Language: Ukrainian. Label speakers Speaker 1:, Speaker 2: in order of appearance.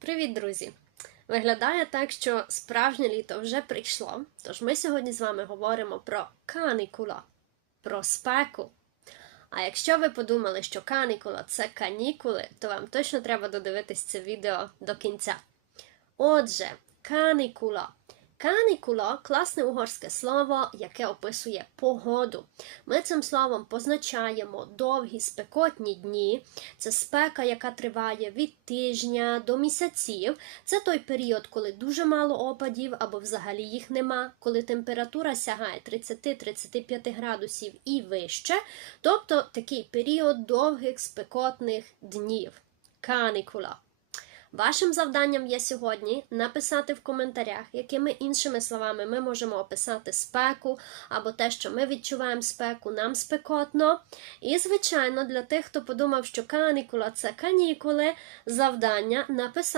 Speaker 1: Привіт, друзі! Виглядає так, що справжнє літо вже прийшло. Тож ми сьогодні з вами говоримо про канікула, про спеку. А якщо ви подумали, що канікула це канікули, то вам точно треба додивитись це відео до кінця. Отже, канікула. Канікула класне угорське слово, яке описує погоду. Ми цим словом позначаємо довгі спекотні дні. Це спека, яка триває від тижня до місяців. Це той період, коли дуже мало опадів або взагалі їх нема, коли температура сягає 30-35 градусів і вище. Тобто такий період довгих спекотних днів. Канікула. Вашим завданням є сьогодні написати в коментарях, якими іншими словами ми можемо описати спеку або те, що ми відчуваємо спеку, нам спекотно. І, звичайно, для тих, хто подумав, що канікула це канікули, завдання написати.